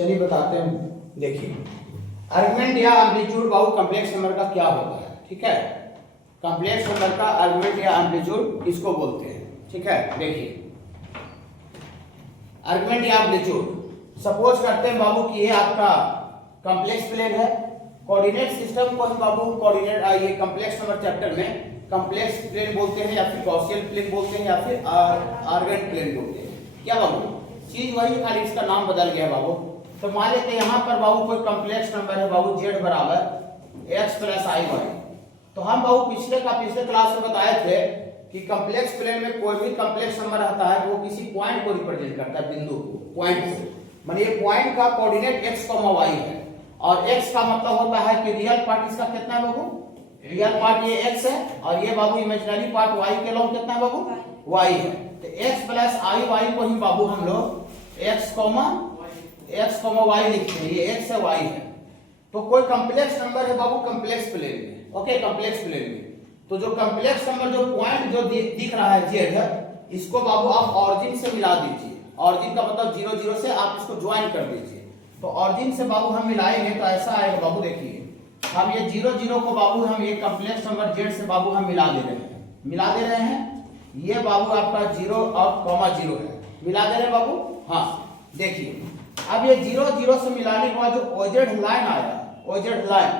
चलिए बताते हैं। देखिए आर्गुमेंट या एम्पलीट्यूड बाबू कॉम्प्लेक्स नंबर का क्या होता है, ठीक है। कॉम्प्लेक्स नंबर का आर्गुमेंट या एम्पलीट्यूड इसको बोलते हैं, ठीक है। देखिए आर्गुमेंट या एम्पलीट्यूड सपोज करते हैं बाबू कि ये आपका कॉम्प्लेक्स प्लेन है। कोऑर्डिनेट सिस्टम को हम बाबू कोऑर्डिनेट ये कॉम्प्लेक्स नंबर चैप्टर में कॉम्प्लेक्स प्लेन बोलते हैं या फिर गॉसियन प्लेन बोलते हैं या फिर आर्गन प्लेन बोलते हैं। क्या बाबू चीज वही, खाली इसका नाम बदल गया बाबू। तो मान लेते हैं यहाँ पर बाबू कोई कॉम्प्लेक्स नंबर है बाबू z बराबर x प्लस आई वाई। तो हम बाबू पिछले क्लास में बताए थे कि कॉम्प्लेक्स प्लेन में कोई भी कॉम्प्लेक्स नंबर रहता है वो किसी पॉइंट को रिप्रेजेंट करता है, बिंदु को, पॉइंट को। माने ये पॉइंट का कोऑर्डिनेट x, y है और x का मतलब होता है कि रियल पार्ट इसका कितना है बाबू, रियल पार्ट ये x है और ये बाबू इमेजिनरी पार्ट y के लॉन्ग कितना है बाबू, y है। तो x प्लस आई वाई को ही बाबू हम लोग x y लिखते हैं, ये x है y है। तो कोई कॉम्प्लेक्स नंबर है बाबू कॉम्प्लेक्स प्लेन में, ओके, कॉम्प्लेक्स प्लेन में। तो जो कॉम्प्लेक्स नंबर जो पॉइंट जो दिख रहा है z है, इसको बाबू आप ऑरिजिन से मिला दीजिए। ऑरिजिन का मतलब 0 0 से आप इसको ज्वाइन कर दीजिए। तो ऑरिजिन से बाबू हम मिलाएंगे तो ऐसा आएगा बाबू। देखिए हम ये 0 0 को बाबू हम ये कॉम्प्लेक्स नंबर z से बाबू हम मिला दे रहे हैं, ये बाबू आपका 0 और कॉमा 0 है, मिला दे रहे हैं बाबू। हाँ देखिए अब ये 0 0 से मिलाने के बाद जो ओजेड लाइन आया, ओजेड लाइन,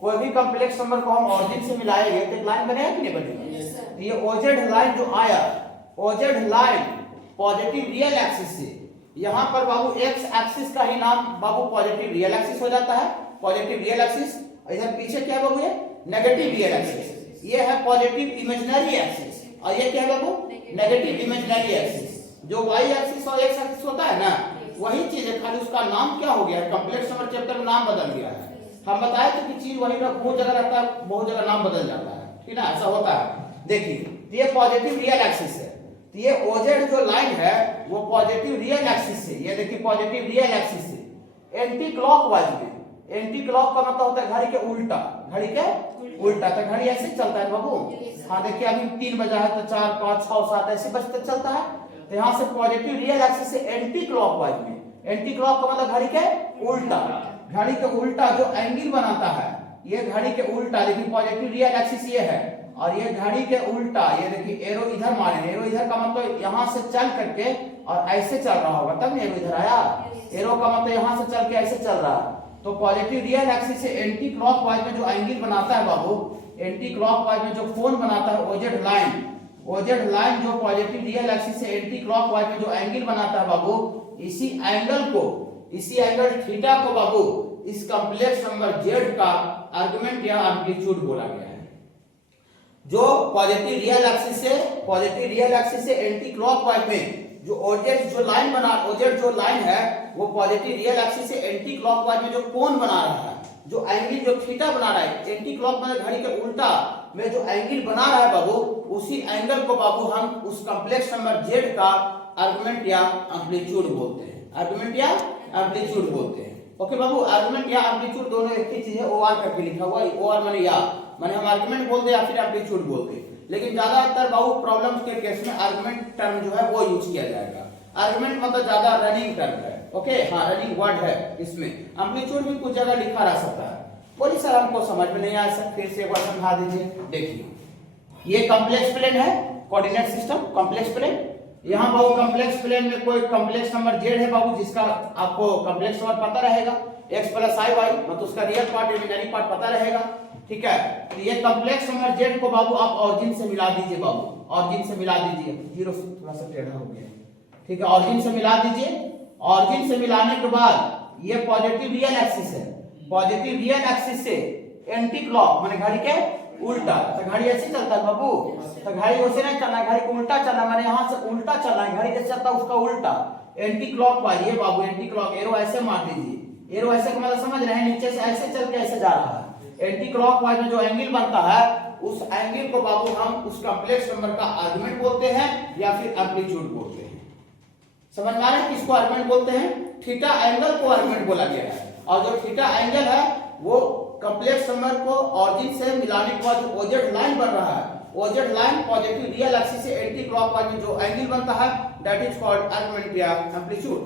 कोई भी कॉम्प्लेक्स नंबर को हम ऑरिजिन से मिलाएंगे तो लाइन बनेगा कि नहीं बनेगा। तो ये ओजेड लाइन जो आया, OZ line positive real axis से, यहाँ पर बाबू एक्स एक्सिस का ही नाम बाबू पॉजिटिव रियल एक्सिस हो जाता है, पॉजिटिव रियल एक्सिस। इधर पीछे क्या बाबू ये नेगेटिव रियल एक्सिस, ये है पॉजिटिव इमेजिनरी एक्सिस और ये क्या है बाबू नेगेटिव इमेजिनरी एक्सिस। जो वाई एक्सिस और एक्स एक्सिस होता है ना, वही चीज है, खाली उसका नाम क्या हो गया है, कॉम्प्लेक्स नंबर चैप्टर में नाम बदल गया है। हम बताए थे कि चीज वही बहुत जगह रहता है, बहुत जगह नाम बदल जाता है, ठीक है, ऐसा होता है। देखिए ये पॉजिटिव रियल एक्सिस है, तो ये ओजेड जो लाइन है वो पॉजिटिव रियल एक्सिस से, ये देखिए पॉजिटिव रियल एक्सिस से एंटी क्लॉकवाइज में, एंटी क्लॉक का मतलब होता है घड़ी के उल्टा, घड़ी के उल्टा। तो घड़ी ऐसे चलता है बाबू। हाँ देखिए अभी 3 बजा है तो 4 5 6 7 ऐसे बजते चलता है। तो यहाँ से पॉजिटिव रियल एक्सिस से एंटी क्लॉकवाइज में, एंटी क्लॉक का मतलब घड़ी के उल्टा, घड़ी के उल्टा जो एंगल बनाता है, ये घड़ी के उल्टा। देखिए पॉजिटिव रियल एक्सिस ये है और ये घड़ी के उल्टा, ये देखिए एरो इधर मारे, एरो इधर का मतलब यहाँ से चल करके और ऐसे चल रहा होगा तब एरो इधर आया, एरो का मतलब यहाँ से चल के ऐसे चल रहा है। तो पॉजिटिव रियल एक्सिस से एंटी क्लॉकवाइज में जो एंगल बनाता है बाबू, एंटी क्लॉकवाइज में जो कोण बनाता है ओजेड लाइन, ओजेड लाइन जो पॉजिटिव रियल एक्सिस से एंटी क्लॉकवाइज में जो एंगल बनाता है बाबू, इसी एंगल को, इसी एंगल थीटा को बाबू इस कॉम्प्लेक्स नंबर z का आर्गुमेंट या एम्पलीट्यूड बोला गया है। जो पॉजिटिव रियल एक्सिस से, पॉजिटिव रियल एक्सिस से एंटी क्लॉकवाइज में जो ओजेड जो लाइन बना, ओजेड जो लाइन है वो पॉजिटिव रियल एक्सिस से एंटी क्लॉकवाइज में जो कोण बना रहा है, जो एंगल जो थीटा बना रहा है, एंटी क्लॉकवाइज घड़ी के उल्टा में जो एंगल बना रहा है बाबू, उसी एंगल को बाबू हम उस कॉम्प्लेक्स नंबर z का आर्गुमेंट या एम्पलीट्यूड बोलते हैं, आर्गुमेंट या एम्पलीट्यूड बोलते हैं। ओके बाबू, आर्गुमेंट या एम्पलीट्यूड दोनों एक ही चीज है, OR करके लिखा हुआ है, OR माने या, माने हम आर्गुमेंट बोलते हैं या फिर एम्पलीट्यूड बोलते हैं। लेकिन ज्यादातर बाबू प्रॉब्लम्स के केस में आर्गुमेंट टर्म जो है वो यूज किया जाएगा। आर्गुमेंट मतलब ज्यादा रनिंग टर्म है, ओके, हाँ रनिंग वर्ड है इसमें। एम्पलीट्यूड भी कुछ जगह लिखा रह सकता है। बोलिए सर हमको समझ में नहीं आया सर, फिर से एक बार समझा दीजिए। देखिए ये कॉम्प्लेक्स प्लेन है, कोऑर्डिनेट सिस्टम कॉम्प्लेक्स प्लेन। यहाँ बाबू कॉम्प्लेक्स प्लेन में कोई कॉम्प्लेक्स नंबर z है बाबू, जिसका आपको कॉम्प्लेक्स नंबर पता रहेगा, x प्लस आई वाई, मतलब उसका रियल पार्ट इमेजिनरी पार्ट पता रहेगा, ठीक है। तो ये कॉम्प्लेक्स नंबर z को बाबू आप ऑरिजिन से मिला दीजिए बाबू, ऑरिजिन से मिला दीजिए, 0 से थोड़ा सा टेढ़ा हो गया, ठीक है, ऑरिजिन से मिला दीजिए। ऑरिजिन से मिलाने के बाद ये पॉजिटिव रियल एक्सिस है, पॉजिटिव रियल एक्सिस से एंटी क्लॉक माने घड़ी के उल्टा, तो घड़ी ऐसे चलता है बाबू, तो घड़ी वैसे नहीं चलना है, घड़ी को उल्टा चलना है, माने यहाँ से उल्टा चलना है, घड़ी जैसे चलता है उसका उल्टा, एंटी क्लॉकवाइज। ये बाबू एंटी क्लॉक, एरो ऐसे मार दीजिए, एरो ऐसे का मतलब समझ रहे हैं, नीचे से ऐसे चल के ऐसे जा रहा है। एंटी क्लॉकवाइज में जो एंगल बनता है उस एंगल को बाबू हम उस कॉम्प्लेक्स नंबर का आर्गुमेंट बोलते हैं या फिर एम्पलीट्यूड बोलते हैं। समझ में आ रहा है किसको आर्गुमेंट बोलते हैं? थीटा एंगल को आर्गुमेंट बोला गया है। और जो थीटा एंगल है वो कॉम्प्लेक्स नंबर को ऑरिजिन से मिलाने के बाद जो ओजेड लाइन बन रहा है, OZ line positive real axis से एंटी क्लॉकवाइज में जो एंगल बनता है, दैट इज कॉल्ड आर्गुमेंट या एम्पलीट्यूड।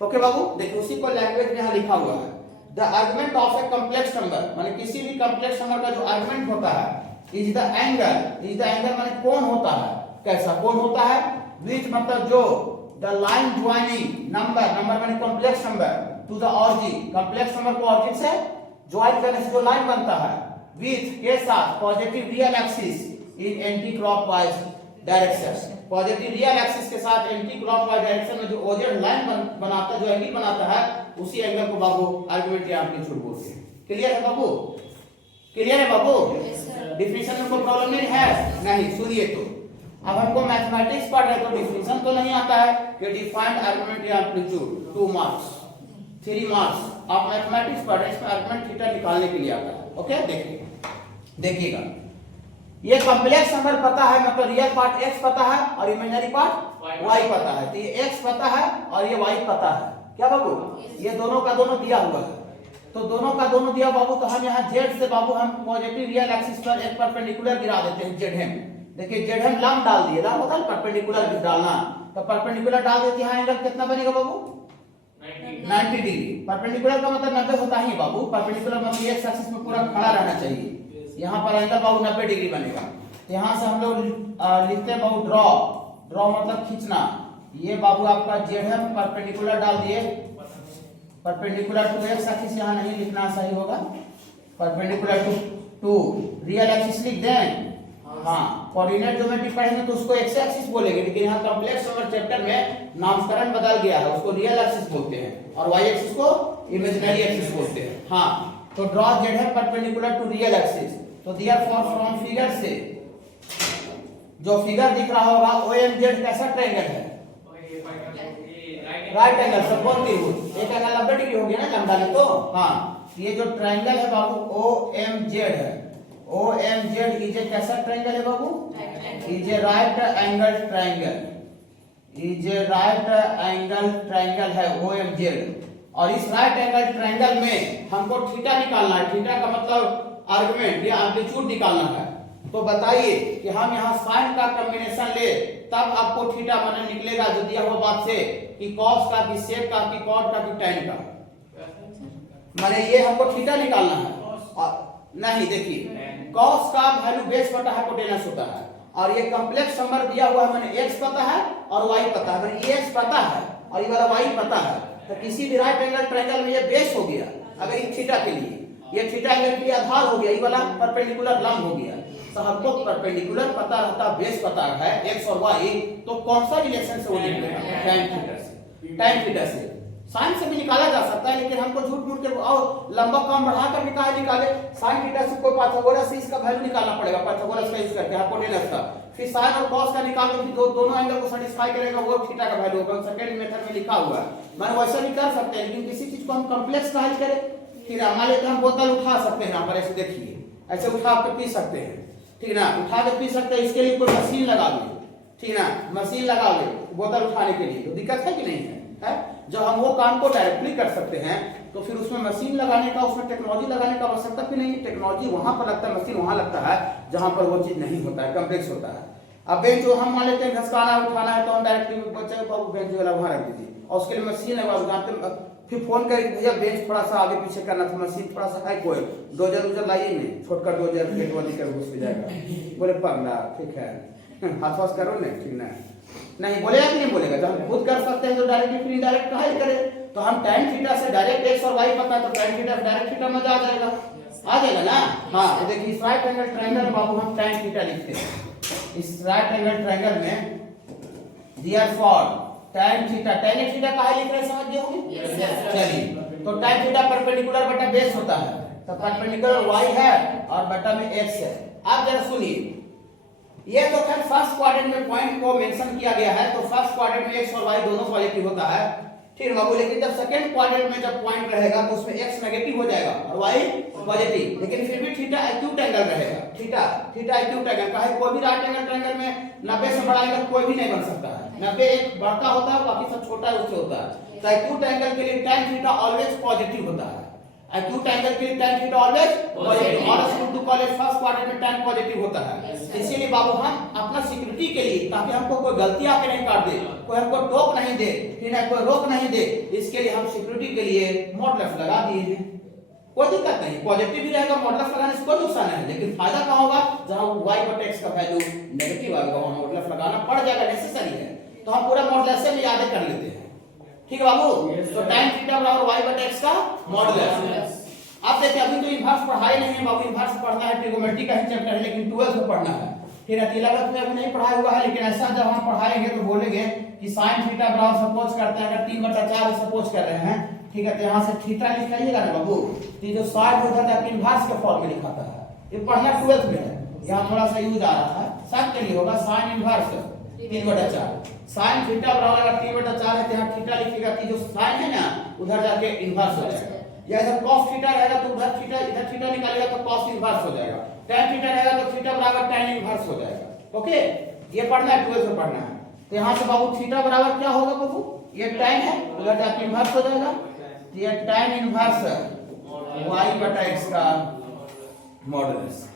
ओके बाबू, देखिए उसी को लैंग्वेज में यहाँ लिखा हुआ है, the argument of a complex number, माने किसी भी कॉम्प्लेक्स नंबर का जो आर्गुमेंट होता है, इज द एंगल माने कोण होता है, कैसा कोण होता है, विच मतलब जो, द लाइन ज्वाइनिंग नंबर माने complex number, to the origin, complex number को ऑरिजिन से ज्वाइन करने से जो लाइन बनता है, विथ के साथ positive real axis in anti clockwise direction, positive real axis के साथ एंटी क्लॉकवाइज डायरेक्शन में जो ओजेड लाइन बनाता है, जो एंगल बनाता है, उसी एंगल को बाबू आर्गुमेंट या एम्पलीट्यूड बोलते हैं। क्लियर है बाबू? क्लियर है बाबू? डिफिनेशन में कोई प्रॉब्लम नहीं है? नहीं। सुनिए, तो अब हमको मैथमेटिक्स पढ़ रहे तो डिफिनेशन तो नहीं आता है कि डिफाइंड आर्गुमेंट या एम्पलीट्यूड 2 मार्क्स 3 मार्क्स, आप मैथमेटिक्स पढ़ रहे हैं, इसमें आर्गुमेंट थीटा निकालने के लिए आता है। ओके, देखिएगा, ये कॉम्प्लेक्स नंबर पता है, मतलब रियल पार्ट x पता है और इमेजिनरी पार्ट y पता है, तो ये x पता है और ये y पता है, क्या बाबू? ये दोनों का दोनों दिया हुआ है, तो दोनों का दोनों दिया बाबू, तो हम यहाँ z से बाबू हम पॉजिटिव रियल एक्सिस पर एक परपेंडिकुलर गिरा देते हैं, जेड हम, देखिए जेड हम लंब डाल दिए, लंब होता है परपेंडिकुलर डालना, तो परपेंडिकुलर डाल देते हैं, एंगल कितना बनेगा बाबू? 90 डिग्री। परपेंडिकुलर का मतलब 90 होता ही बाबू, परपेंडिकुलर मतलब एक्स एक्सिस में पूरा खड़ा रहना चाहिए, यहाँ पर एंगल बाबू 90 डिग्री बनेगा। यहाँ से हम लोग लिखते हैं बाबू ड्रॉ मतलब खींचना, ये बाबू आपका जेड है, परपेंडिकुलर डाल दिए, परपेंडिकुलर टू एक्स एक्सिस, यहाँ नहीं लिखना सही होगा, परपेंडिकुलर टू रियल एक्सिस लिख दें। हाँ, कोऑर्डिनेट ज्योमेट्री पढ़ेंगे तो उसको एक्स एक्सिस बोलेंगे, लेकिन यहाँ कॉम्प्लेक्स नंबर चैप्टर में नामकरण बदल गया है, उसको रियल एक्सिस बोलते हैं और वाई एक्सिस को इमेजिनरी एक्सिस बोलते हैं। हाँ, तो ड्रॉ जेड है परपेंडिकुलर टू रियल एक्सिस, तो देयरफॉर फ्रॉम फिगर से जो फिगर दिख रहा होगा OMZ कैसा ट्रायंगल है? राइट एंगल सपोर्ट त्रिभुज, एक एंगल 90 डिग्री हो गया ना लंबा में, तो हाँ, ये जो ट्रायंगल है बाबू OMZ है, OMZ इज ए कैसा ट्रायंगल है बाबू? Is a right angle triangle, is a right angle triangle है OMZ, और इस राइट एंगल ट्रायंगल में हमको थीटा निकालना है, थीटा का मतलब आर्गुमेंट या एम्पलीट्यूड निकालना है। तो बताइए कि हम यहाँ साइन का कॉम्बिनेशन ले तब आपको थीटा माने निकलेगा, जो दिया हुआ बात से कि कॉस का, कि सेक का, कि कॉट का, कि टैन का, माने ये हमको थीटा निकालना है। नहीं, देखिए कॉस का वैल्यू बेस बटा हाइपोटेनस होता है, और ये कॉम्प्लेक्स नंबर दिया हुआ है, माने x पता है और y पता है, माने ये x पता है और ये वाला y पता है, तो किसी भी राइट एंगल ट्रायंगल में ये बेस हो गया, अगर ये थीटा के लिए, ये थीटा एंगल के लिए आधार हो गया, ये वाला परपेंडिकुलर लंब हो गया, तो हमको परपेंडिकुलर पता रहता, बेस पता है x और y, तो कौन सा रिलेशन से वो निकलेगा? tan थीटा से, tan थीटा से। साइन से भी निकाला जा सकता है, लेकिन हमको झूठ मूठ के और लंबा कम बढ़ा कर निकाले, साइन थीटा से कोई पाइथागोरस से इसका वैल्यू निकालना पड़ेगा, पाइथागोरस का यूज करके हाइपोटेनस का, फिर साइन और कॉस का निकाल के फिर दोनों एंगल को सेटिस्फाई करेगा, वो थीटा का वैल्यू होगा, सेकंड मेथड में लिखा हुआ है। माने वैसे भी कर सकते हैं, लेकिन किसी चीज को हम कॉम्प्लेक्स का हल करें, फिर मान लेते हम बोतल उठा सकते हैं, यहाँ पर ऐसे देखिए, ऐसे उठा के पी सकते हैं, ठीक ना, उठा के पी सकते हैं, इसके लिए कोई मशीन लगा दे, ठीक ना, मशीन लगा दे बोतल उठाने के लिए, तो दिक्कत है कि नहीं है? जब हम वो काम को डायरेक्टली कर सकते हैं, तो फिर उसमें मशीन लगाने का, उसमें टेक्नोलॉजी लगाने का आवश्यकता भी नहीं है, टेक्नोलॉजी वहां पर लगता है, मशीन वहां लगता है जहां पर वो चीज नहीं होता है, कॉम्प्लेक्स होता है। अब बेंच जो हम मान लेते हैं घसकाना उठाना है, तो हम डायरेक्टली बच्चे को बेंच वाला वहां रख दीजिए, और उसके लिए मशीन है, जानते, फिर फोन कर भैया बेंच थोड़ा सा आगे पीछे करना था, मशीन थोड़ा सा है, कोई डोजर लाइए नहीं, छोटका डोजर पेट वाली कर घुस जाएगा, बोले पगला ठीक है, हाथ वास करो ना, ठीक ना, नहीं बोलेगा कि नहीं बोलेगा? जब हम खुद कर सकते हैं तो डायरेक्टली फिर इनडायरेक्ट का हल करें, तो हम tan थीटा से डायरेक्ट x और y पता है, तो tan थीटा डायरेक्ट थीटा में आ जाएगा ना। हाँ, तो देखिए इस राइट एंगल ट्रायंगल में बाबू हम tan थीटा लिखते हैं, इस राइट एंगल ट्रायंगल में therefore tan theta, tan theta का लिख रहे हैं, समझ गए होंगे? चलिए, तो tan थीटा परपेंडिकुलर बटा बेस होता है, तो परपेंडिकुलर y है और बटा में x है। अब जरा सुनिए, ये तो खैर फर्स्ट क्वाड्रेंट में पॉइंट को मेंशन किया गया है, तो फर्स्ट क्वाड्रेंट में x और y दोनों पॉजिटिव होता है, ठीक है बाबू, लेकिन जब सेकंड क्वाड्रेंट में जब पॉइंट रहेगा तो उसमें x नेगेटिव हो जाएगा और y पॉजिटिव, लेकिन फिर भी थीटा एक्यूट एंगल रहेगा, थीटा एक्यूट एंगल का है, कोई भी राइट एंगल ट्रायंगल में 90 से बड़ा एंगल कोई भी नहीं बन सकता है, 90 एक बड़का होता है, बाकी सब छोटा उससे होता है, तो एक्यूट एंगल के लिए tan थीटा ऑलवेज पॉजिटिव होता है, एक्यूट एंगल के लिए tan थीटा ऑलवेज पॉजिटिव, और should to call it first quadrant में tan पॉजिटिव होता है। इसीलिए बाबू हम अपना सिक्योरिटी के लिए, ताकि हमको कोई गलती आके नहीं काट दे, कोई हमको टोक नहीं दे, फिर ना कोई रोक नहीं दे, इसके लिए हम सिक्योरिटी के लिए मॉडुलस लगा दिए हैं। कोई दिक्कत नहीं, पॉजिटिव भी रहेगा, मॉडुलस लगाने से कोई नुकसान नहीं, लेकिन फायदा कहां होगा, जहां y बटे x का वैल्यू नेगेटिव आएगा वहां मॉडुलस लगाना पड़ जाएगा, नेसेसरी है। तो हम पूरा मॉडुलस से याद कर लेते हैं, ठीक है बाबू। तो tan थीटा बराबर y बटे x का मॉडुलस। अब देखिए अभी तो इनवर्स पढ़ाई नहीं है बाबू, इनवर्स पढ़ना है, ट्रिगोनोमेट्री का ही चैप्टर है, लेकिन 12th में पढ़ना है। फिर अतिलगत में अभी नहीं पढ़ाया हुआ है, लेकिन ऐसा जब हम पढ़ाएंगे तो बोलेंगे कि sin थीटा बराबर सपोज करते हैं अगर 3/4 सपोज कर रहे हैं, ठीक है, तो यहाँ से थीटा लिखाइएगा ना बाबू, तो जो 60 हो जाता है इनवर्स के फॉर्म में लिखाता है, ये पढ़ना 12th में है, यहाँ थोड़ा सा यूज आ रहा था, सब के लिए होगा sin इनवर्स 3/4। sin थीटा बराबर अगर 3/4 है तो यहाँ थीटा लिखिएगा कि जो sin है ना उधर जाके इनवर्स हो जाएगा, या इधर cos थीटा रहेगा तो उधर थीटा, इधर थीटा निकालेगा तो cos इनवर्स हो जाएगा, tan थीटा रहेगा तो थीटा बराबर tan इनवर्स हो जाएगा। ओके, ये पढ़ना है, 12th में पढ़ना है। तो यहाँ से बाबू थीटा बराबर क्या होगा बाबू, ये tan है, उधर जाके इनवर्स हो जाएगा, तो ये tan इनवर्स y बटा x का मॉडुलस,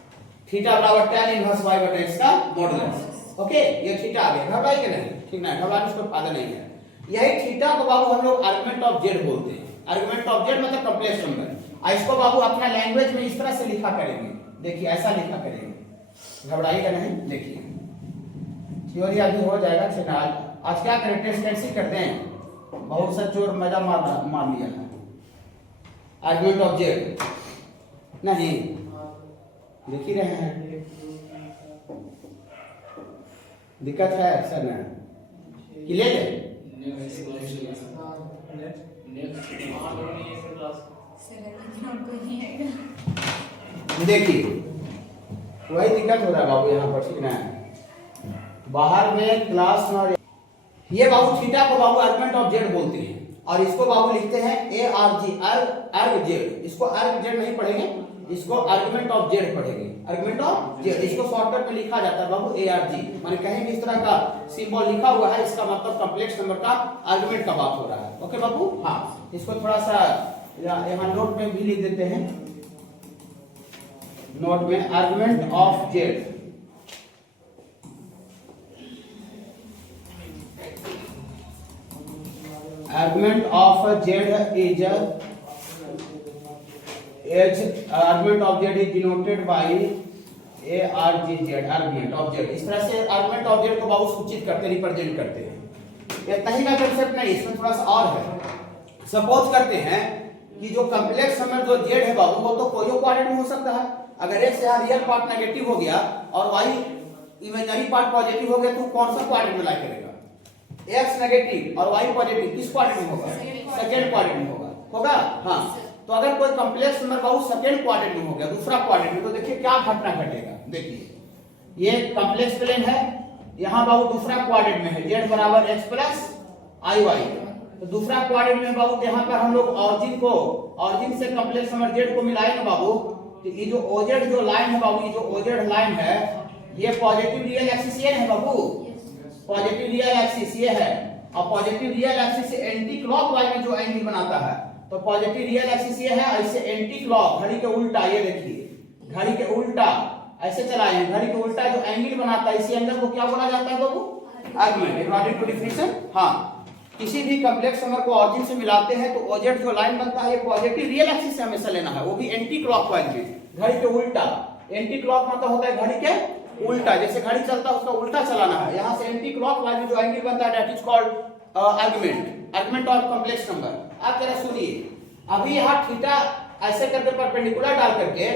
थीटा बराबर tan इनवर्स y बटा x का मॉडुलस। ओके, ये थीटा आ गया, घबराइए कि नहीं, ठीक ना, घबराने से कोई फायदा नहीं है। यही थीटा को बाबू हम लोग आर्गुमेंट ऑफ z बोलते हैं, आर्गुमेंट ऑफ z मतलब कॉम्प्लेक्स नंबर। इसको बाबू अपना लैंग्वेज में इस तरह से लिखा करेंगे, देखिए ऐसा लिखा करेंगे, घबराइएगा नहीं। देखिए थ्योरी अभी हो जाएगा, फिलहाल आज क्या करें, टेस्ट कैंसिल करते हैं, बहुत सा चोर मजा मार लिया है। आर्गुमेंट ऑफ z नहीं लिख ही रहे हैं, दिक्कत है सर ना कि ले ले देखिए वही दिक्कत हो रहा है बाबू यहाँ पर, ठीक ना, बाहर में क्लास में। ये बाबू थीटा को बाबू आर्गुमेंट ऑफ जेड बोलते हैं, और इसको बाबू लिखते हैं ए आर जी, आर्ग जेड। इसको आर्ग जेड नहीं पढ़ेंगे, इसको आर्गुमेंट ऑफ जेड पढ़ेंगे, आर्गुमेंट ऑफ जेड। इसको शॉर्टकट में लिखा जाता है बाबू ए आर जी, माने कहीं भी इस तरह का सिंबल लिखा हुआ है, इसका मतलब कॉम्प्लेक्स नंबर का आर्गुमेंट का बात हो रहा है। ओके बाबू, हाँ, इसको थोड़ा सा यहाँ नोट में भी लिख देते हैं, नोट में argument of Z, argument of z is argument of z is denoted by a r g z, argument of z। इस तरह से argument of z को बाबू सूचित करते, रिप्रेजेंट करते हैं। इतना ही का कांसेप्ट नहीं, इसमें थोड़ा सा और है। सपोज करते हैं कि जो कॉम्प्लेक्स नंबर जो z है बाबू, वो तो कोई क्वाड्रेंट में हो सकता है। अगर x यहाँ रियल पार्ट नेगेटिव हो गया और y इमेजिनरी पार्ट पॉजिटिव हो गया, तो कौन सा क्वाड्रेंट में लाई करेगा, x नेगेटिव और y पॉजिटिव, किस क्वाड्रेंट में होगा, सेकंड क्वाड्रेंट में होगा। हाँ, तो अगर कोई कॉम्प्लेक्स नंबर बाबू सेकंड क्वाड्रेंट में हो गया, दूसरा क्वाड्रेंट में, तो देखिए क्या घटना घटेगा। देखिए ये कॉम्प्लेक्स प्लेन है, यहाँ बाबू दूसरा क्वाड्रेंट में है, z बराबर x प्लस आई वाई। तो दूसरा क्वाड्रेंट में बाबू यहाँ पर हम लोग ऑरिजिन से कॉम्प्लेक्स नंबर z को मिलाएंगे बाबू, तो ये जो OZ जो लाइन है बाबू, ये जो OZ लाइन है, ये पॉजिटिव रियल एक्सिस ये है बाबू, पॉजिटिव रियल एक्सिस ये है, और पॉजिटिव रियल एक्सिस से एंटी क्लॉकवाइज में जो एंगल बनाता है, तो पॉजिटिव रियल एक्सिस ये है, ऐसे एंटी क्लॉक घड़ी के उल्टा, ये देखिए घड़ी के उल्टा ऐसे चलाए, घड़ी के उल्टा जो एंगल बनाता है, इसी एंगल को क्या बोला जाता है बाबू, आर्गुमेंट, अकॉर्डिंग टू डिफिनेशन। हाँ, किसी भी कॉम्प्लेक्स नंबर को ऑरिजिन से मिलाते हैं तो OZ जो लाइन बनता है, ये पॉजिटिव रियल एक्सिस से हमेशा लेना है, वो भी एंटी क्लॉकवाइज में, घड़ी के उल्टा। एंटी क्लॉक मतलब होता है घड़ी के उल्टा, जैसे घड़ी चलता है उसका उल्टा चलाना है। यहाँ से एंटी क्लॉकवाइज में जो एंगल बनता है, that is called argument, argument of complex number. आप जरा सुनिए, अभी यहाँ थीटा ऐसे करके परपेंडिकुलर डाल करके,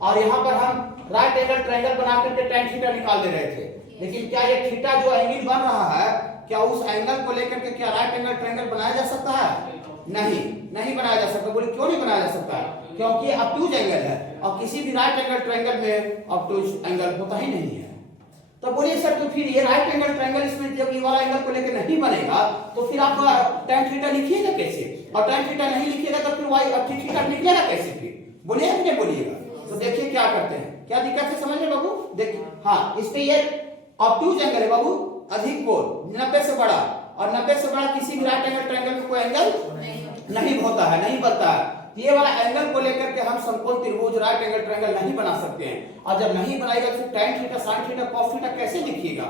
और यहाँ पर हम राइट एंगल ट्रायंगल बना करके tan थीटा निकाल दे रहे थे, लेकिन क्या ये थीटा जो एंगल बन रहा है, क्या उस एंगल को लेकर के क्या राइट एंगल ट्रायंगल बनाया जा सकता है? नहीं बनाया जा सकता। बोले क्यों नहीं बनाया जा सकता? क्योंकि ऑब्टूज एंगल है, और किसी भी राइट एंगल ट्रायंगल में ऑब्टूज एंगल होता ही नहीं है। तो बोलिए सर, तो फिर ये राइट एंगल ट्रायंगल इसमें जब ये वाला एंगल को लेकर नहीं बनेगा, तो फिर आप tan थीटा लिखिएगा कैसे? और tan थीटा नहीं लिखिएगा तो फिर y थीटा निकलेगा कैसे? फिर बोलिएगा कि नहीं बोलिएगा? तो देखिए क्या करते हैं, क्या दिक्कत है समझ रहे बाबू? देखिए, हाँ, इस पे ये ऑब्टूज एंगल है बाबू, अधिक कोण 90 से बड़ा, और 90 से बड़ा किसी भी राइट एंगल ट्रायंगल में कोई एंगल नहीं होता है, नहीं बनता है। ये वाला एंगल को लेकर के हम समकोण त्रिभुज राइट एंगल ट्रायंगल नहीं बना सकते हैं। और जब नहीं बनाएगा तो tan theta sin theta cos theta कैसे लिखिएगा?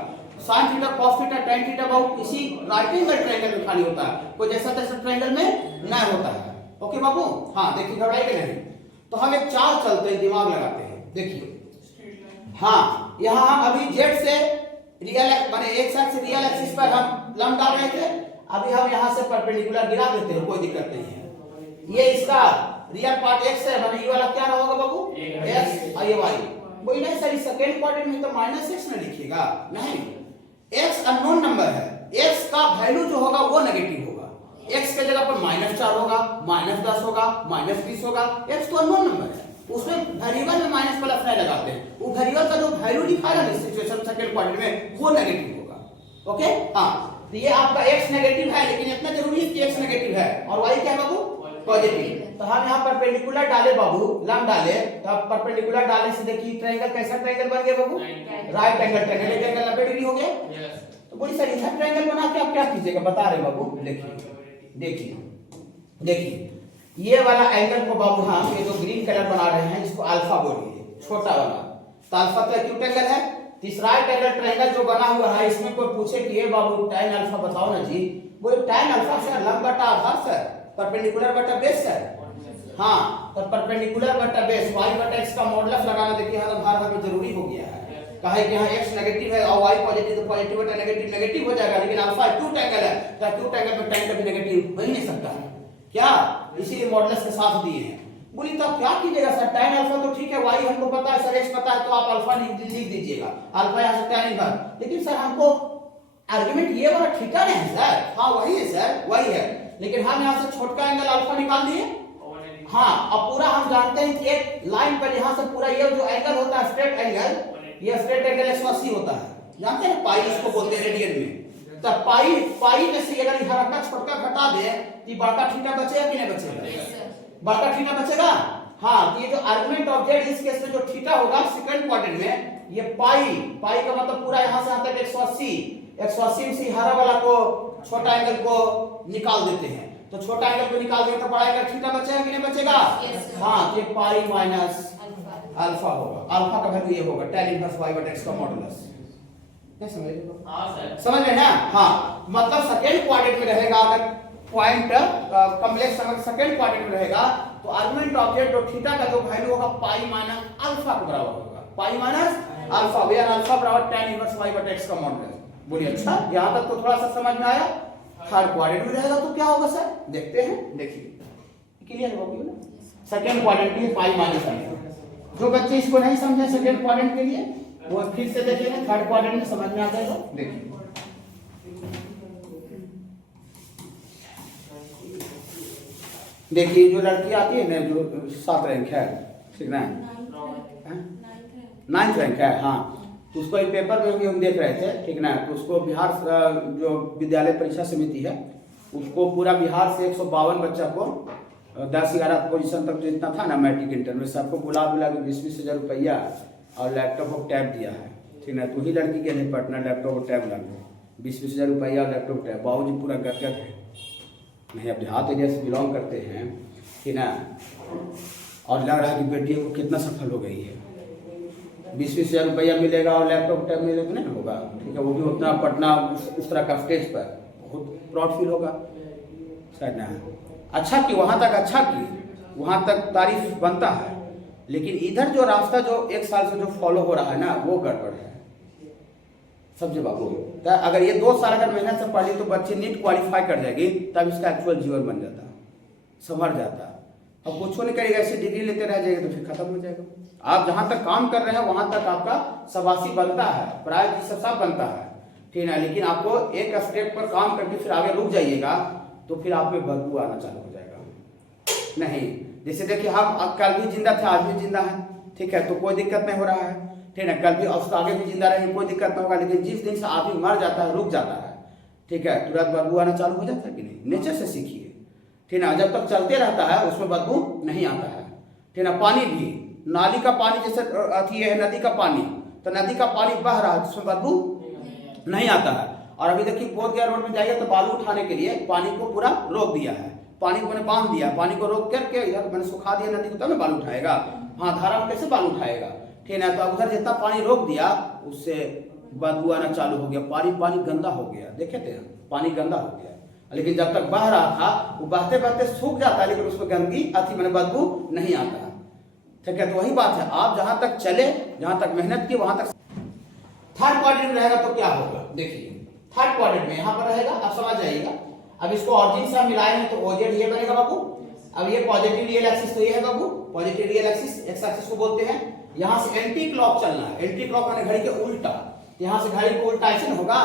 sin theta cos theta tan theta बहुत किसी राइट एंगल ट्रायंगल में खाली होता है, कोई जैसा तैसा ट्रायंगल में नहीं होता है। ओके बाबू, हाँ देखिए घबराइए नहीं। तो हम एक चाल चलते हैं, दिमाग लगाते हैं। देखिए हाँ, यहाँ हम अभी जेड से रियल माने एक साइड से रियल एक्सिस पर हम लंब डाल रहे थे, अभी हम यहाँ से परपेंडिकुलर गिरा देते हैं, कोई दिक्कत नहीं है। ये इसका रियल पार्ट x है, माने ये वाला क्या होगा बाबू? x और ये y। कोई नहीं सर, सेकंड क्वाड्रेंट में तो -x में लिखिएगा, नहीं x अननोन नंबर है, x का वैल्यू जो होगा वो नेगेटिव होगा। x के जगह पर -4 होगा, -10 होगा, -20 होगा, x तो अननोन नंबर है, उसमें वेरिएबल में माइनस प्लस नहीं लगाते हैं। वो वेरिएबल का जो वैल्यू दिखाएगा ना सिचुएशन सेकंड क्वाड्रेंट में वो नेगेटिव होगा। ओके हाँ, तो ये आपका x नेगेटिव है, लेकिन इतना जरूरी है कि x नेगेटिव है और y क्या है बाबू? पॉजिटिव। तो हम यहाँ परपेंडिकुलर डाले बाबू, लंब डाले, तो अब परपेंडिकुलर डालने से देखिए ट्रायंगल कैसा ट्रायंगल बन गया बाबू? Right angle triangle. एक एंगल 90 डिग्री हो गया। तो बोली सर इधर ट्रायंगल बना के आप क्या कीजिएगा, बता रहे बाबू। देखिए देखिए देखिए, ये वाला एंगल को बाबू हम ये जो ग्रीन कलर बना रहे हैं इसको अल्फा बोलिए, छोटा वाला। तो अल्फा तो एक्यूट एंगल है। तीसरा एंगल ट्रायंगल जो बना हुआ है, इसमें कोई पूछे कि ये बाबू tan अल्फा बताओ ना जी, बोले tan अल्फा सर लंब बटा आधार सर, परपेंडिकुलर बटा बेस सर। हाँ, तो परपेंडिकुलर बटा बेस y बटा x का मॉडुलस लगाना देखिए हर हर में जरूरी हो गया है। कहे कि यहाँ x नेगेटिव है और y पॉजिटिव, तो पॉजिटिव बटा नेगेटिव नेगेटिव हो जाएगा, लेकिन अल्फा एक्यूट एंगल है, तो एक्यूट एंगल में tan कभी नेगेटिव हो ही नहीं सकता है क्या, इसीलिए मॉडुलस के साथ दिए हैं। बोली तो क्या कीजिएगा सर, tan अल्फा तो ठीक है, y हमको पता है सर, x पता है, तो आप अल्फा लिख दीजिएगा, अल्फा यहाँ से tan इनवर्स। लेकिन सर हमको आर्गुमेंट ये वाला थीटा नहीं है सर। हाँ वही है सर, वही है, लेकिन हम यहाँ से छोटका एंगल अल्फा निकाल दिए। हाँ, अब पूरा हम जानते हैं कि एक लाइन पर यहाँ से पूरा ये जो एंगल होता है स्ट्रेट एंगल, ये स्ट्रेट एंगल 180 होता है, जानते हैं पाई इसको बोलते हैं रेडियन में। तो पाई में से अगर हरा का छोटका घटा दे तो बड़का थीटा बचेगा कि नहीं बचेगा? बड़का थीटा बचेगा। हाँ, तो ये जो आर्गुमेंट ऑफ जेड इस केस में जो थीटा होगा सेकंड क्वाड्रेंट में, ये पाई का मतलब पूरा यहाँ से यहाँ तक 180 में से हरा वाला को छोटा एंगल को निकाल देते हैं। तो छोटा एंगल को निकाल देंगे तो बड़ा एंगल थीटा बचेगा कि नहीं बचेगा? हाँ, तो ये पाई माइनस अल्फा होगा। अल्फा का वैल्यू ये होगा tan इनवर्स y बटा x का मॉडुलस। नहीं समझ रहे हो? हां सर, समझ रहे हैं ना? हाँ, मतलब सेकंड क्वाड्रेंट में रहेगा, अगर पॉइंट कॉम्प्लेक्स अगर सेकंड क्वाड्रेंट में रहेगा तो आर्गुमेंट ऑफ जेड और थीटा का जो वैल्यू होगा पाई माइनस अल्फा के बराबर होगा। Pi minus alpha, where alpha बराबर tan इनवर्स y बटा x का मॉडुलस। बोलिए अच्छा, यहां तक तो थोड़ा सा समझ में आया। थर्ड क्वाड्रेंट में रहेगा तो क्या होगा सर, देखते हैं। देखिए क्लियर हो गया ना? सेकंड क्वाड्रेंट के लिए पाई माइनस अल्फा। जो बच्चे इसको नहीं समझे सेकंड क्वाड्रेंट के लिए वो फिर से देखिए, थर्ड क्वाड्रेंट में समझ में आ जाएगा। देखिए देखिए, जो लड़की आती है ना जो 7 रैंक है, ठीक ना, 9th रैंक है, हाँ, तो उसको एक पेपर में भी हम देख रहे थे, ठीक ना, तो उसको बिहार जो विद्यालय परीक्षा समिति है उसको पूरा बिहार से 152 बच्चा को 10-11 पोजीशन तक जितना था ना मैट्रिक इंटर में, सबको बुला के 20-20 हज़ार रुपया और लैपटॉप और टैब दिया है, ठीक ना। तो ही लड़की के लिए पटना लैपटॉप और टैब लगे 20-20 हज़ार रुपया और लैपटॉप टैब। बाबूजी पूरा गदगद है, नहीं अब देहात एरिया से बिलोंग करते हैं, ठीक ना, और लग रहा है कि बेटी को कितना सफल हो गई है। 20-20 हज़ार रुपया मिलेगा और लैपटॉप टैब मिलेगा नहीं होगा, ठीक है, वो भी उतना पटना उस तरह का स्टेज पर बहुत प्राउड फील होगा शायद ना। अच्छा कि वहाँ तक, अच्छा कि वहाँ तक तारीफ बनता है, लेकिन इधर जो रास्ता जो 1 साल से जो फॉलो हो रहा है ना वो गड़बड़ है, समझे बाबू। अगर ये 2 साल अगर मेहनत से पढ़ी तो बच्ची नीट क्वालिफाई कर जाएगी, तब इसका एक्चुअल जीवन बन जाता, संभर जाता। अब कुछ नहीं करेगा, ऐसी डिग्री लेते रह जाएगा तो फिर खत्म हो जाएगा। आप जहाँ तक काम कर रहे हैं वहां तक आपका सबासी बनता है, प्राय सब बनता है, ठीक है, लेकिन आपको एक स्टेप पर काम करके फिर आगे रुक जाइएगा तो फिर आप में बदबू आना चालू हो जाएगा। नहीं, जैसे देखिए हम कल भी जिंदा थे, आज भी जिंदा है, ठीक है, तो कोई दिक्कत नहीं हो रहा है, ठीक है, कल भी उसको आगे भी जिंदा रहेंगे, कोई दिक्कत नहीं होगा। लेकिन जिस दिन से आदमी मर जाता है, रुक जाता है, ठीक है, तुरंत बदबू आना चालू हो जाता है कि नहीं? नेचर से सीखिए, ठीक है, जब तक चलते रहता है उसमें बदबू नहीं आता है, ठीक है। पानी भी, नाली का पानी जैसे अथी है नदी का पानी, तो नदी का पानी बह रहा है उसमें बदबू नहीं आता है। और अभी देखिए बोधगया रोड में जाइए तो बालू उठाने के लिए पानी को पूरा रोक दिया है, पानी को मैंने बांध दिया, पानी को रोक करके इधर मैंने सुखा दिया नदी को, तब ना बाल उठाएगा। हाँ, धारा में कैसे बाल उठाएगा, ठीक है। तो उधर जितना पानी रोक दिया उससे बदबू आना चालू हो गया, पानी गंदा हो गया, देखे थे पानी गंदा हो गया। लेकिन जब तक बह रहा था वो बहते बहते सूख जाता है, लेकिन उसमें गंदगी आती मैंने बदबू नहीं आता, ठीक है। तो वही बात है, आप जहां तक चले, जहां तक मेहनत की वहां तक। थर्ड क्वाड्रेंट में रहेगा तो क्या होगा, देखिए थर्ड क्वाड्रेंट में यहां पर रहेगा, आप समझ जाइएगा। अब इसको ऑरिजिन से मिलाए हैं तो ओजेड ये बनेगा बाबू। अब ये पॉजिटिव रियल एक्सिस तो ये है बाबू, positive real axis, X axis को बोलते हैं। यहां से एंटी क्लॉक चलना है, एंटी क्लॉक माने घड़ी के उल्टा, यहाँ से घड़ी को उल्टा ऐसे होगा।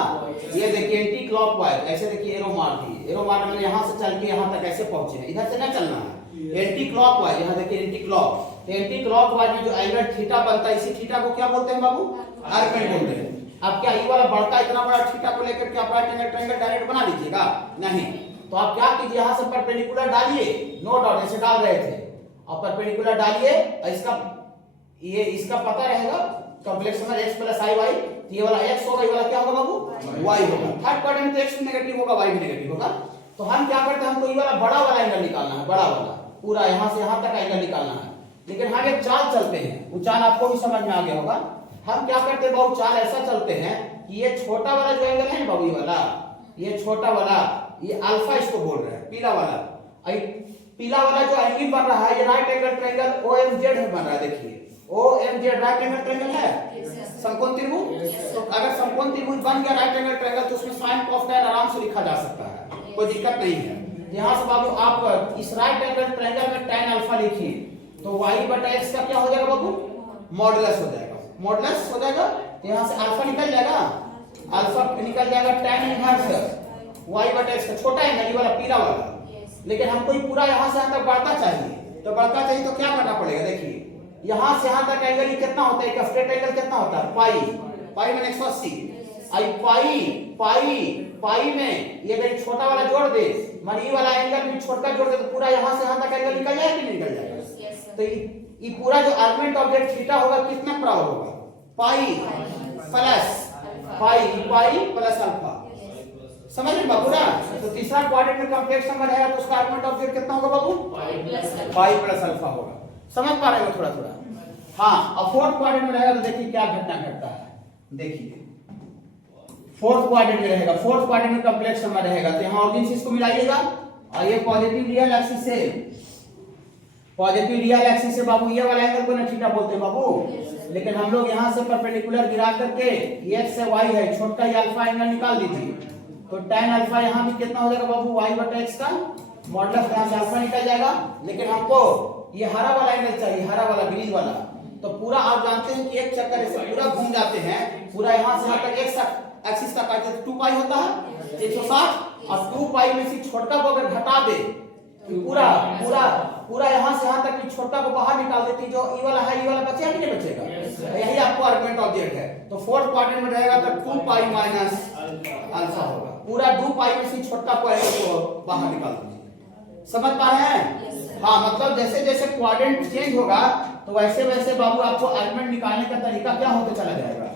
ये देखिए एंटी क्लॉकवाइज, ऐसे देखिए एरो मार दी, एरो मार मैंने यहाँ से चल के यहाँ तक ऐसे पहुंचे हैं, इधर से ना चलना है। एंटी क्लॉकवाइज, यहाँ देखिए एंटी क्लॉक, तो एंटी क्लॉकवाइज में जो एंगल थीटा बनता है, इसी थीटा को क्या बोलते हैं बाबू, आर्कमेंट बोलते हैं। अब क्या ये वाला बढ़ता इतना बड़ा थीटा को लेकर के आप राइट एंगल ट्रायंगल डायरेक्ट बना लीजिएगा, नहीं। तो आप क्या कीजिए, यहाँ से परपेंडिकुलर डालिए, नो डाउट ऐसे डाल रहे थे, और परपेंडिकुलर डालिए, इसका पता रहेगा कॉम्प्लेक्स नंबर x प्लस आई वाई, ये वाला x होगा, ये वाला क्या होगा बाबू, y होगा। थर्ड क्वाड्रेंट में x नेगेटिव होगा, y भी नेगेटिव होगा। तो हम क्या करते हैं, हमको ये वाला बड़ा वाला एंगल निकालना है, बड़ा वाला पूरा यहाँ से यहाँ तक एंगल निकालना है। लेकिन हम एक चाल चलते हैं, वो चाल आपको भी समझ में आ गया होगा। हम क्या करते हैं बाबू, चाल ऐसा चलते हैं कि ये छोटा वाला जो एंगल है बाबू, ये वाला, ये छोटा वाला, ये अल्फा इसको बोल रहे हैं, पीला वाला। पीला वाला जो एंगल बन रहा है, ये राइट एंगल ट्रायंगल OMZ में बन रहा है। देखिए OMZ राइट एंगल ट्रायंगल है, समकोण त्रिभुज। तो अगर समकोण त्रिभुज बन गया राइट एंगल ट्रायंगल, तो उसमें sin cos tan आराम से लिखा जा सकता है, कोई दिक्कत नहीं है। यहाँ से बाबू आप इस राइट एंगल ट्रायंगल में tan अल्फा लिखिए, तो y/x का क्या हो जाएगा बाबू, मॉडुलस हो जाएगा, मॉडुलस हो जाएगा। यहाँ से अल्फा निकल जाएगा, अल्फा निकल जाएगा tan इनवर्स y/x का, छोटा एंगल ये वाला पीला वाला। लेकिन हमको ये पूरा यहाँ से यहाँ तक बढ़ता चाहिए, तो बढ़ता चाहिए तो क्या करना पड़ेगा, देखिए यहाँ से यहाँ तक एंगल कितना होता है, स्ट्रेट एंगल कितना होता है, पाई में 180। आई पाई में ये अगर छोटा वाला जोड़ दे, मान ये वाला एंगल भी छोटा जोड़ दे, तो पूरा यहाँ से यहाँ तक एंगल निकल जाएगा कि नहीं निकल जाएगा। तो ये पूरा जो आर्गुमेंट ऑब्जेक्ट थीटा होगा कितना बराबर होगा, पाई प्लस अल्फा, समझ रहे बाबू ना। तो तीसरा क्वाड्रेंट में कॉम्प्लेक्स नंबर है तो उसका आर्गुमेंट ऑब्जेक्ट कितना होगा बाबू, पाई प्लस अल्फा होगा। समझ पा रहे हो थोड़ा थोड़ा। हाँ, अब फोर्थ क्वाड्रेंट में रहेगा तो देखिए क्या घटना घटता है। देखिए फोर्थ क्वाड्रेंट में रहेगा, फोर्थ क्वाड्रेंट में कॉम्प्लेक्स नंबर रहेगा, तो यहाँ ऑरिजिन से इसको मिलाइएगा, और ये पॉजिटिव रियल एक्सिस से, पॉजिटिव रियल एक्सिस से बाबू ये वाला एंगल को ना थीटा बोलते हैं बाबू। लेकिन हम लोग यहाँ से परपेंडिकुलर गिरा करके x से y है, छोटा ही अल्फा एंगल निकाल दीजिए, तो tan अल्फा यहाँ भी कितना हो जाएगा बाबू, y/x का मॉडुलस, यहाँ से अल्फा निकल जाएगा। लेकिन हमको ये हरा वाला एंगल चाहिए, हरा वाला ग्रीन वाला। तो पूरा आप जानते हैं कि एक चक्कर ऐसे पूरा घूम जाते हैं, पूरा यहाँ से यहाँ तक एक एक्सिस का काटते हैं, 2 पाई होता है 160, और 2 पाई में से छोटा को अगर घटा दे तो पूरा पूरा पूरा यहाँ से यहाँ तक छोटा को बाहर निकाल देती, जो ये वाला है, ये वाला बचेगा कि नहीं बचेगा, यही आपको आर्गुमेंट ऑब्जेक्ट है। तो फोर्थ क्वाड्रेंट में रहेगा तो 2 पाई माइनस अल्फा होगा, पूरा 2 पाई में से छोटा को बाहर निकाल दीजिए। समझ पा रहे हैं। हाँ, मतलब जैसे जैसे क्वाड्रेंट चेंज होगा तो वैसे वैसे बाबू आपको आर्गुमेंट निकालने का तरीका क्या होते चला जाएगा,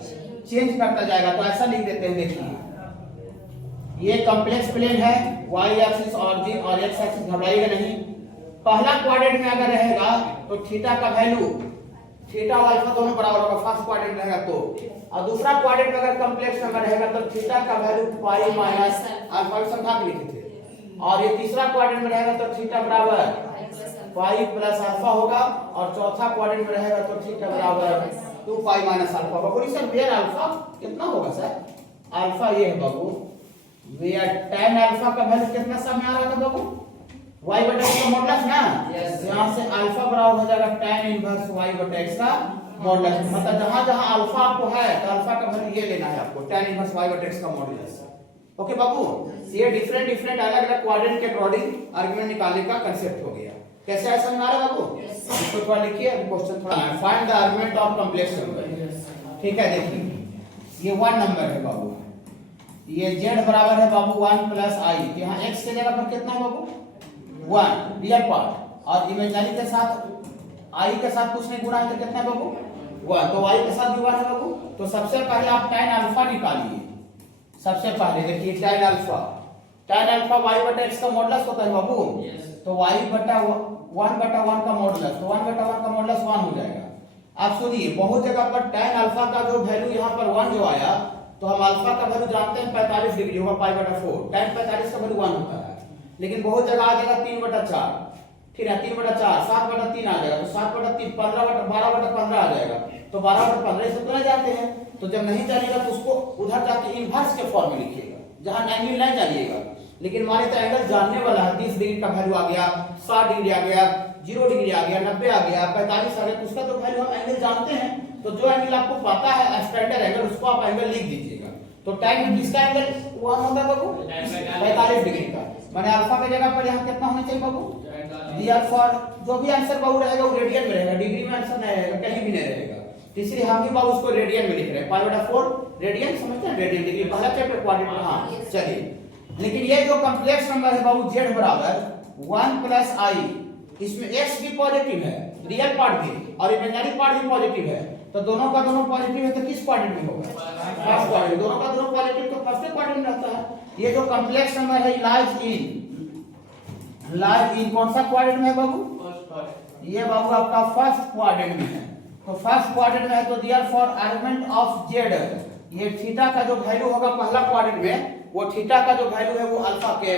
चेंज करता जाएगा। तो ऐसा लिख देते हैं, देखिए ये कॉम्प्लेक्स प्लेन है, y एक्सिस ऑरिजिन और x एक्सिस, घबराइएगा नहीं। पहला क्वाड्रेंट में अगर रहेगा तो थीटा का वैल्यू, थीटा और अल्फा दोनों बराबर होगा, फर्स्ट क्वाड्रेंट रहेगा तो। और दूसरा क्वाड्रेंट में अगर कॉम्प्लेक्स नंबर रहेगा तो थीटा का वैल्यू पाई माइनस अल्फा, समझा के लिखे थे। और ये तीसरा क्वाड्रेंट में रहेगा तो थीटा बराबर पाई प्लस अल्फा होगा, और चौथा क्वाड्रेंट में रहेगा तो थीटा बराबर 2 पाई माइनस अल्फा होगा। बोलिए सर वेयर अल्फा कितना होगा सर, अल्फा ये है बाबू, वेयर tan अल्फा का वैल्यू कितना सामने आ रहा था बाबू, y/x का मॉडुलस ना, यहाँ से अल्फा बराबर हो जाएगा tan इनवर्स y/x का मॉडुलस। मतलब जहां जहां अल्फा आपको है तो अल्फा का वैल्यू ये लेना है आपको, tan इनवर्स y/x का मॉडुलस। ओके बाबू, ये डिफरेंट डिफरेंट अलग अलग क्वाड्रेंट के अकॉर्डिंग आर्गुमेंट निकालने का कांसेप्ट हो गया। कैसे है समझ आ रहा है बाबू, इसको थोड़ा लिखिए, क्वेश्चन थोड़ा है, find the argument of complex number. ठीक है, देखिए ये 1 नंबर है बाबू, ये z बराबर है बाबू 1 प्लस आई, यहाँ x के जगह पर कितना है बाबू 1 रियल पार्ट, और इमेजिनरी के साथ i के साथ कुछ नहीं गुणा है तो कितना है बाबू 1, तो y के साथ भी 1 है बाबू। तो सबसे पहले आप tan अल्फा निकालिए, सबसे पहले देखिए tan alpha, tan alpha y बटा x का मॉडुलस होता है बाबू। तो y बटा 1/1 का मॉडुलस, तो 1/1 का मॉडुलस 1 हो जाएगा। आप सुनिए, बहुत जगह पर tan अल्फा का जो वैल्यू यहाँ पर 1 जो आया, तो हम अल्फा का वैल्यू जानते हैं 45 डिग्री होगा π/4, tan 45 का वैल्यू 1 होता है। लेकिन बहुत जगह आ जाएगा 3/4, ठीक है 3/4, 7/3 आ जाएगा, तो 7/3 12/15 आ जाएगा, तो 12/15 से तो जाते हैं। तो जब नहीं जानिएगा तो उसको उधर जाके इनवर्स के फॉर्म में लिखिएगा, जहां एंगल नहीं जानिएगा। लेकिन माने तो एंगल जानने वाला है, 30 डिग्री का वैल्यू आ गया, 60 डिग्री आ गया, 0 डिग्री आ गया, 90 आ गया, 45 आ गया, तो उसका तो वैल्यू हम एंगल जानते हैं। तो जो एंगल आपको पता है स्टैंडर्ड एंगल, उसको आप एंगल लिख दीजिएगा। तो tan में किसका एंगल 1 होगा बाबू? 45 डिग्री का। माने अल्फा की जगह पर यहाँ कितना होना चाहिए बाबू? फॉर जो भी आंसर बाबू रहेगा वो रेडियन में रहेगा, डिग्री में आंसर नहीं रहेगा, कहीं भी नहीं रहेगा। तीसरी हम भी बाबू उसको रेडियन में लिख रहे हैं, π/4 रेडियन, समझते हैं रेडियन डिग्री, पहला चैप्टर क्वाड्रेटिक। हां चलिए, लेकिन ये जो कॉम्प्लेक्स नंबर है बाबू z बराबर 1 + i, इसमें x भी पॉजिटिव है, रियल पार्ट भी और इमेजिनरी पार्ट भी पॉजिटिव है, तो दोनों का दोनों पॉजिटिव है, तो किस क्वाड्रेंट में होगा? First quadrant. दोनों का दोनों पॉजिटिव तो फर्स्ट क्वाड्रेंट में रहता है। ये जो कॉम्प्लेक्स नंबर है लाइज इन कौन सा क्वाड्रेंट में है बाबू? ये बाबू आपका फर्स्ट क्वाड्रेंट में है। तो फर्स्ट क्वाड्रेंट में है, तो देयरफॉर आर्गुमेंट ऑफ z, ये थीटा का जो वैल्यू होगा पहला क्वाड्रेंट में, वो थीटा का जो वैल्यू है वो अल्फा के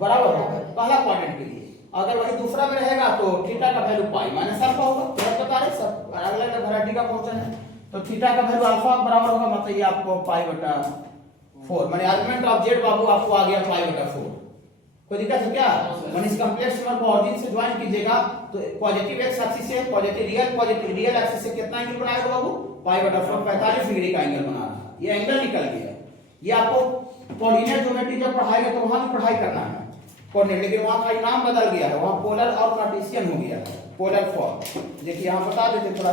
बराबर होगा पहला क्वाड्रेंट के लिए। अगर वही दूसरा में रहेगा तो थीटा का वैल्यू पाई माइनस अल्फा होगा। तो बता रहे सब अगला वैरायटी का क्वेश्चन है। तो थीटा का वैल्यू अल्फा बराबर होगा, मतलब ये आपको π/4, माने आर्गुमेंट ऑफ z बाबू आपको आ गया π/4। कोई दिक्कत है क्या? माने इस कॉम्प्लेक्स नंबर को ऑरिजिन से ज्वाइन कीजिएगा, तो पॉजिटिव एक्स एक्सिस से पॉजिटिव रियल एक्सिस से कितना एंगल बनाएगा बाबू? π/4, 45 डिग्री का एंगल बना रहा है। ये एंगल निकल गया। ये आपको कोऑर्डिनेट ज्योमेट्री जब पढ़ाएंगे तो वहां भी पढ़ाई करना है कोऑर्डिनेट, लेकिन वहां का नाम बदल गया है, वहां पोलर और कार्टेशियन हो गया है, पोलर फॉर्म। देखिए यहां बता देते थोड़ा